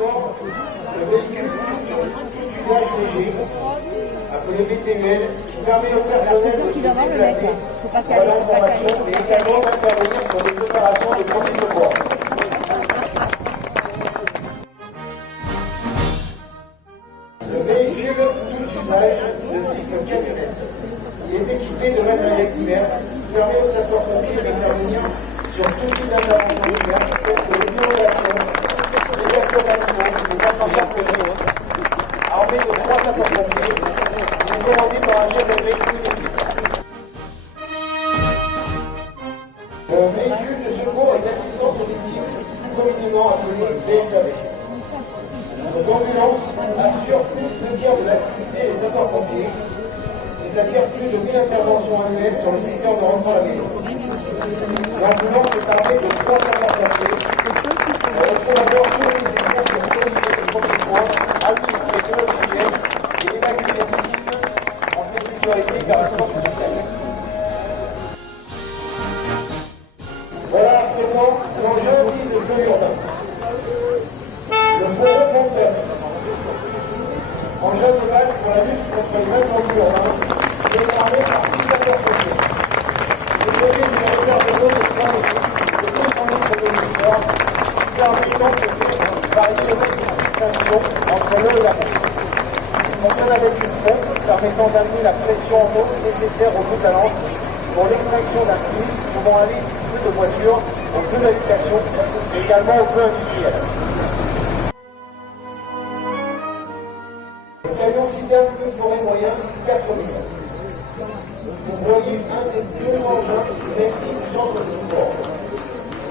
transport de véhicules d'usage léger, appelé VTL, qui permet au personnel de se déplacer à l'information et également d'intervenir sur les opérations de premier secours. Le véhicule d'usage de type camionnette, il est équipé de matériel divers qui permet aux sapeurs-pompiers d'intervenir sur tout type d'intervention diverses, telles que l'innovation, les accompagnements, les ascenseurs pédaux, armé de 3 sapeurs-pompiers, il est commandé par un chef de véhicule d'équipe. Le véhicule de secours est assistance aux victimes, communément appelé VSAV. Nos ambulances assurent plus de tiers de l'activité des sapeurs-pompiers, c'est-à-dire plus de 1000 interventions annuelles sur le secteur de rentrée à la maison. L'ambulance est armée de 3 sapeurs-pompiers. On retrouve d'abord tous les experts pour communiquer les premiers soins, administrer de l'oxygène et évacuer les victimes en sécurité vers la source hospitalière. Voilà actuellement l'enjeu de feu urbain. Le forum monteur. Enjeu de base pour la lutte contre les incendies urbains, qui est armé par 6 sapeurs-pompiers. Le projet d'une réserve de l'eau de 3 minutes, de 200 litres de l'histoire, permettant de varier le mode de distinction entre l'eau et la mer. Il fonctionne avec une pompe permettant d'amener la pression en eau nécessaire aux eaux galantes pour l'extraction d'un fluide pouvant aller du feu de voiture au feu d'habitation et également au feu industriel. Le camion citerne peut pour les moyens 4 millions. Vous voyez un des 2 engins merci du centre de sport.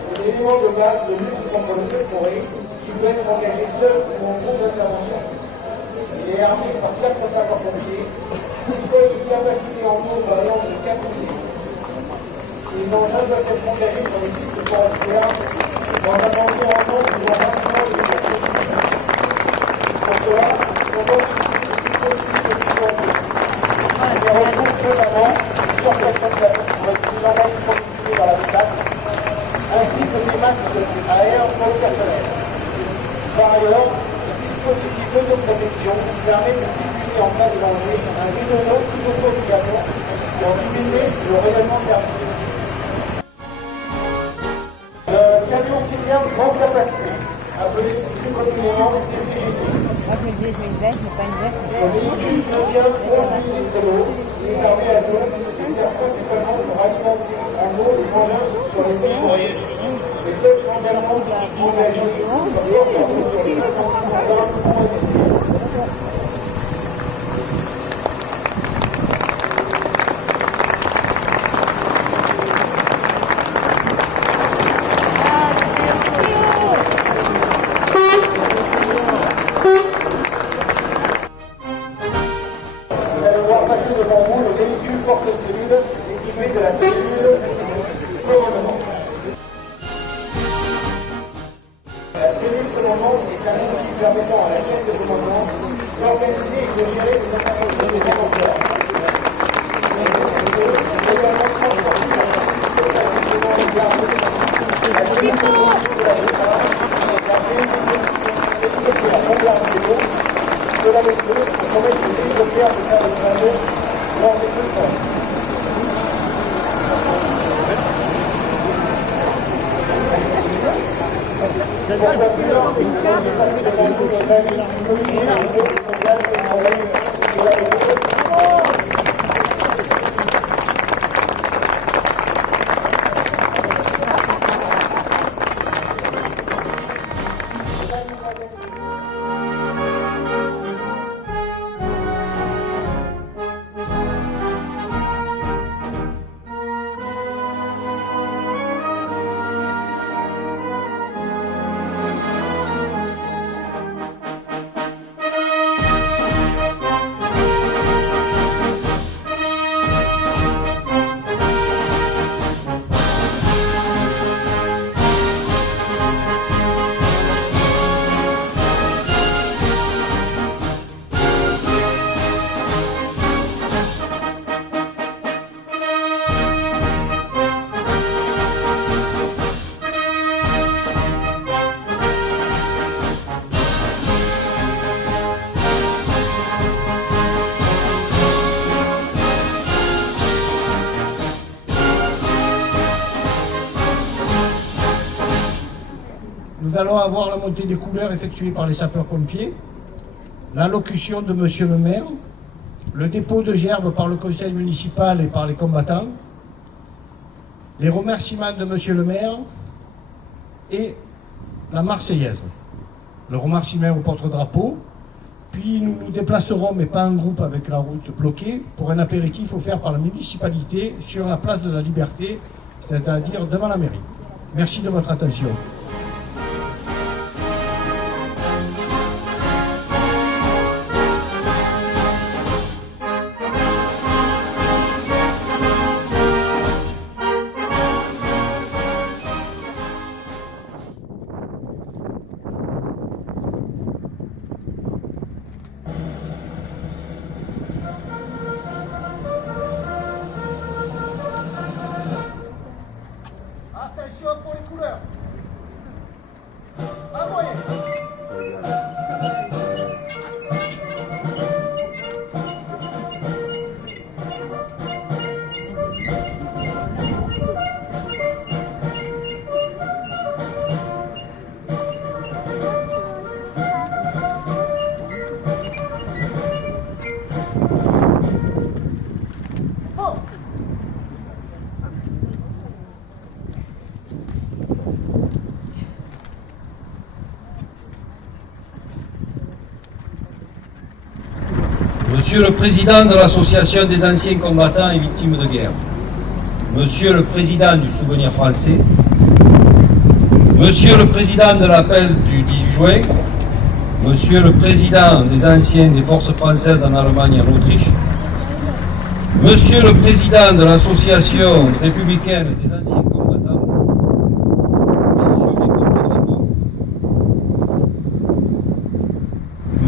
C'est l'élément de base de lutte contre le feu de forêt qui peut être engagé seul ou en groupe d'intervention. Il est armé par 4 sapeurs-pompiers, dispose d'une capacité en eau variant de 4 minutes. Les engins doivent être engagés sur les sites forestières dans un environnement pouvant rapidement les déplacer. Pour cela, on doit utiliser des dispositifs de sécurité. On les retrouve notamment sur certaines plateaux pour être plus en proximité dans l'habitat, ainsi que des masques à air pour le personnel. Par ailleurs, le dispositif d'autoprotection permet de diffuser en cas de danger un vidéo auto-obligatoire pour limiter le rayonnement thermique. Le camion citerne grande capacité, appelé plus communément CCGT. Moi je me disais, je mets une veste, mais pas une veste. Le véhicule contient 11 litres de l'eau, il est armé à l'eau, il sert principalement pour alimenter en eau les engins sur les territoires. Les seuls engagements engagés sur les hors-travaux sur les incendies urbains ont été devant vous le véhicule porte-cellule équipé de la cellule commandement. La cellule commandement est un outil permettant à la chaîne de commandement d'organiser et de gérer les interventions des défenseurs. Également transporter la cellule de la départ, la cellule de la bombarde de l'eau, de la méthode pour permettre aux hélicoptères de faire le trajet lors des feux de forêt. Pour conclure, il est passé devant nous nos amis Olivier Arnaud, Mondial et Henri de la méthode. nous allons avoir la montée des couleurs effectuée par les sapeurs-pompiers, l'allocution de monsieur le maire, le dépôt de gerbes par le conseil municipal et par les combattants, les remerciements de monsieur le maire et la Marseillaise, le remerciement au porte-drapeau. Puis nous nous déplacerons, mais pas en groupe avec la route bloquée, pour un apéritif offert par la municipalité sur la place de la Liberté, c'est-à-dire devant la mairie. Merci de votre attention. Attention pour les couleurs. Monsieur le Président de l'Association des anciens combattants et victimes de guerre, Monsieur le Président du Souvenir français, Monsieur le Président de l'appel du 18 juin, Monsieur le Président des anciens des forces françaises en Allemagne et en Autriche, Monsieur le Président de l'Association républicaine des anciens combattants, Messieurs les porte-drapeaux,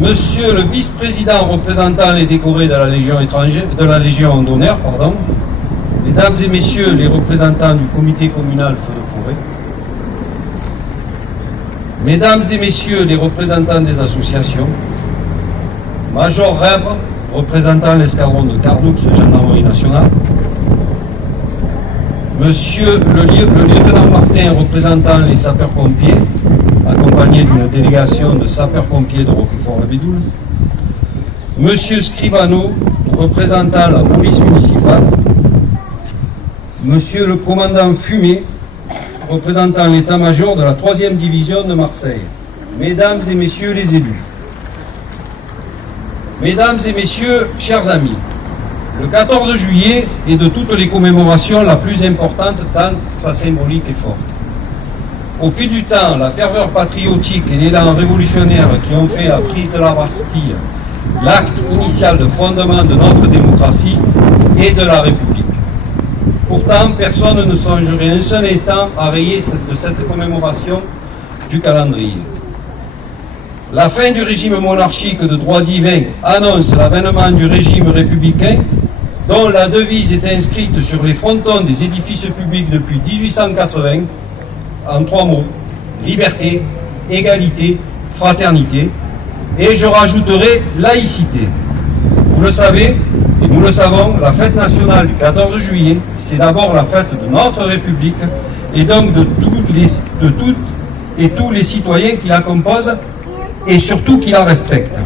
Monsieur le vice-président représentant les décorés de la Légion étrangère, de la Légion d'honneur, Mesdames et Messieurs les représentants du comité communal Feux de forêt, Mesdames et Messieurs les représentants des associations, Major Rèbre, représentant l'escadron de Cardoux, gendarmerie nationale, Monsieur le lieutenant Martin, représentant les sapeurs-pompiers, accompagné d'une délégation de sapeurs-pompiers de Roquefort-la-Bédoule, Monsieur Scribano, représentant la police municipale, Monsieur le commandant Fumet, représentant l'état-major de la 3e division de Marseille, Mesdames et Messieurs les élus, Mesdames et Messieurs, chers amis, le 14 juillet est de toutes les commémorations la plus importante tant sa symbolique est forte. Au fil du temps, la ferveur patriotique et l'élan révolutionnaire qui ont fait la prise de la Bastille l'acte initial de fondement de notre démocratie et de la République. Pourtant, personne ne songerait un seul instant à rayer de cette commémoration du calendrier. La fin du régime monarchique de droit divin annonce l'avènement du régime républicain dont la devise est inscrite sur les frontons des édifices publics depuis 1880 en 3 mots: liberté, égalité, fraternité, et je rajouterai laïcité. Vous le savez, et nous le savons, la fête nationale du 14 juillet, c'est d'abord la fête de notre République et donc de toutes et tous les citoyens qui la composent et surtout qui la respectent.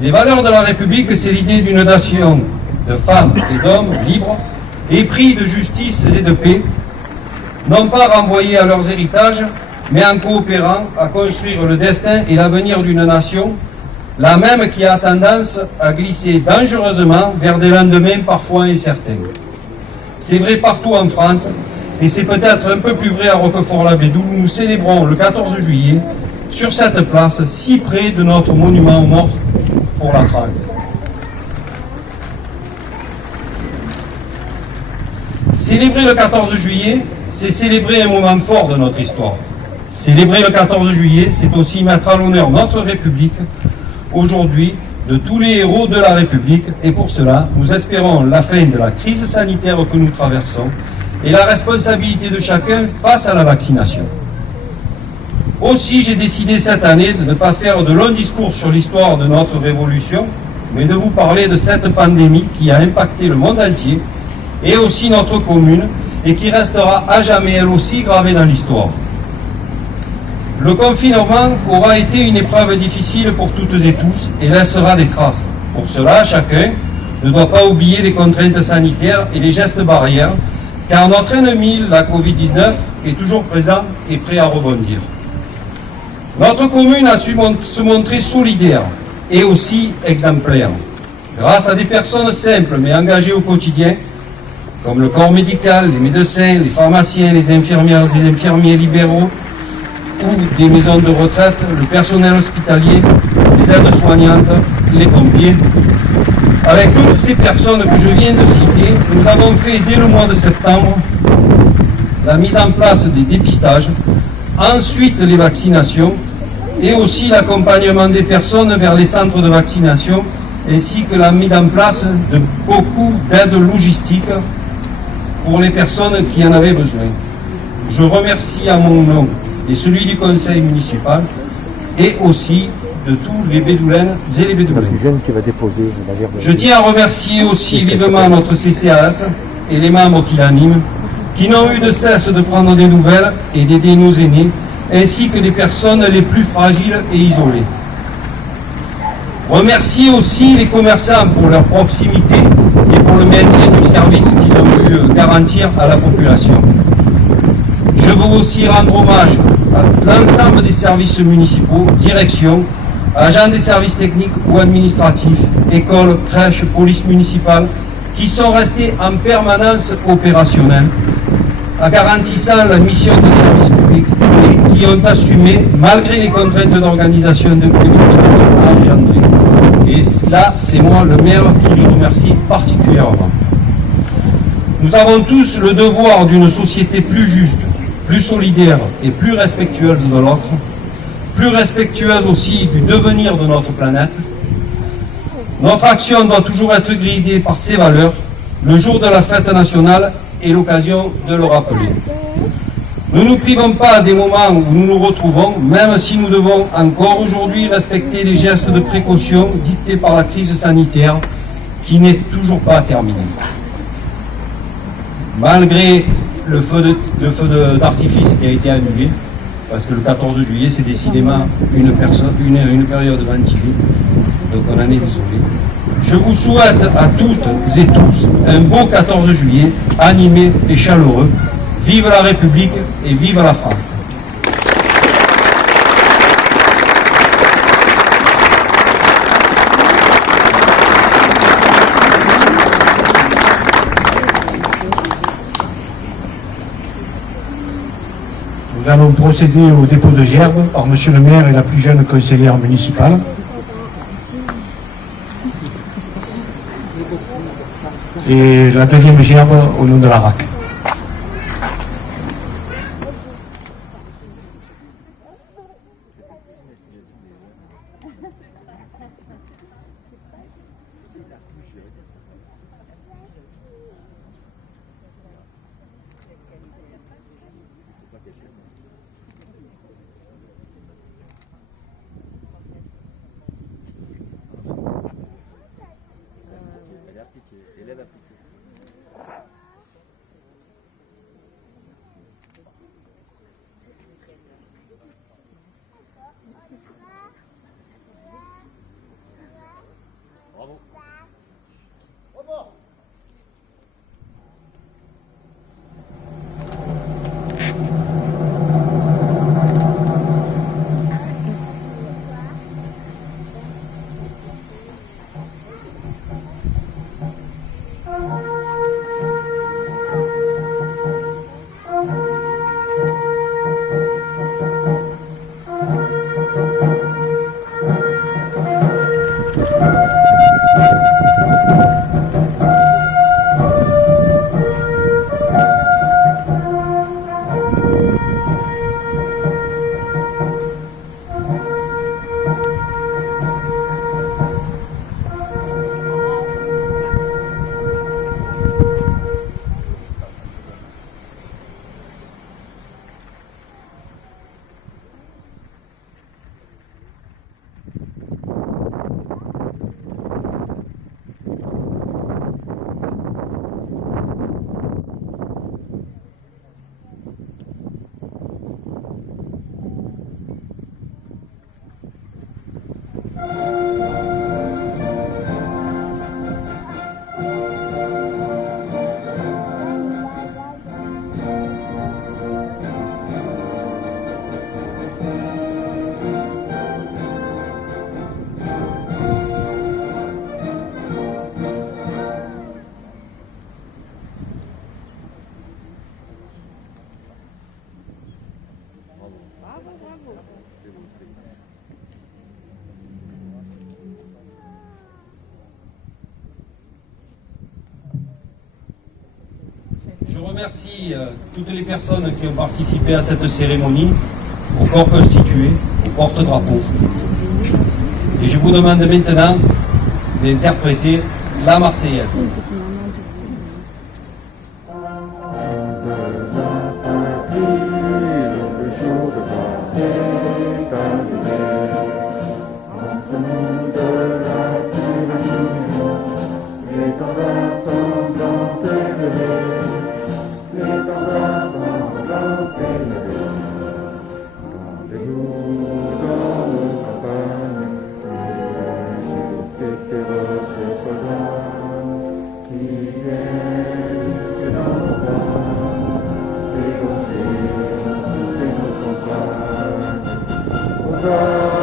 Les valeurs de la République, c'est l'idée d'une nation de femmes et d'hommes libres, épris de justice et de paix, non pas renvoyés à leurs héritages, mais en coopérant à construire le destin et l'avenir d'une nation, la même qui a tendance à glisser dangereusement vers des lendemains parfois incertains. C'est vrai partout en France, et c'est peut-être un peu plus vrai à Roquefort-la-Bédoule, où nous célébrons le 14 juillet, sur cette place, si près de notre monument aux morts pour la France. Célébrer le 14 juillet, c'est célébrer un moment fort de notre histoire. Célébrer le 14 juillet, c'est aussi mettre à l'honneur notre République, aujourd'hui, de tous les héros de la République, et pour cela, nous espérons la fin de la crise sanitaire que nous traversons et la responsabilité de chacun face à la vaccination. Aussi, j'ai décidé cette année de ne pas faire de longs discours sur l'histoire de notre révolution, mais de vous parler de cette pandémie qui a impacté le monde entier, et aussi notre commune, et qui restera à jamais elle aussi gravée dans l'histoire. Le confinement aura été une épreuve difficile pour toutes et tous et laissera des traces. Pour cela, chacun ne doit pas oublier les contraintes sanitaires et les gestes barrières, car notre ennemi, la Covid-19, est toujours présent et prêt à rebondir. Notre commune a su se montrer solidaire et aussi exemplaire, grâce à des personnes simples mais engagées au quotidien, comme le corps médical, les médecins, les pharmaciens, les infirmières et les infirmiers libéraux, ou des maisons de retraite, le personnel hospitalier, les aides-soignantes, les pompiers. Avec toutes ces personnes que je viens de citer, nous avons fait dès le mois de septembre la mise en place des dépistages, ensuite les vaccinations et aussi l'accompagnement des personnes vers les centres de vaccination ainsi que la mise en place de beaucoup d'aides logistiques pour les personnes qui en avaient besoin. Je remercie à mon nom et celui du conseil municipal et aussi de tous les bédoulènes et les bédoulènes. Je tiens à remercier aussi vivement notre CCAS et les membres qui l'animent, qui n'ont eu de cesse de prendre des nouvelles et d'aider nos aînés, ainsi que les personnes les plus fragiles et isolées. Remercier aussi les commerçants pour leur proximité et pour le maintien du service qu'ils ont pu garantir à la population. Je veux aussi rendre hommage à l'ensemble des services municipaux, directions, agents des services techniques ou administratifs, écoles, crèches, police municipale, qui sont restés en permanence opérationnels, en garantissant la mission de service public et qui ont assumé, malgré les contraintes d'organisation de engendrées. Et là, c'est moi, le maire, qui les remercie particulièrement. Nous avons tous le devoir d'une société plus juste, plus solidaire et plus respectueuse de l'autre, plus respectueuse aussi du devenir de notre planète. Notre action doit toujours être guidée par ces valeurs. Le jour de la fête nationale est l'occasion de le rappeler. Ne nous privons pas des moments où nous nous retrouvons, même si nous devons encore aujourd'hui respecter les gestes de précaution dictés par la crise sanitaire qui n'est toujours pas terminée. Malgré le feu d'artifice qui a été annulé, parce que le 14 juillet c'est décidément une période ventilée, donc on en est désolé. Je vous souhaite à toutes et tous un beau 14 juillet, animé et chaleureux. Vive la République et vive la France. Nous allons procéder au dépôt de gerbes par monsieur le maire et la plus jeune conseillère municipale. Et la deuxième gerbe au nom de la RAC. remercie toutes les personnes qui ont participé à cette cérémonie, au corps constitué, au porte-drapeau. Et je vous demande maintenant d'interpréter la Marseillaise. Aux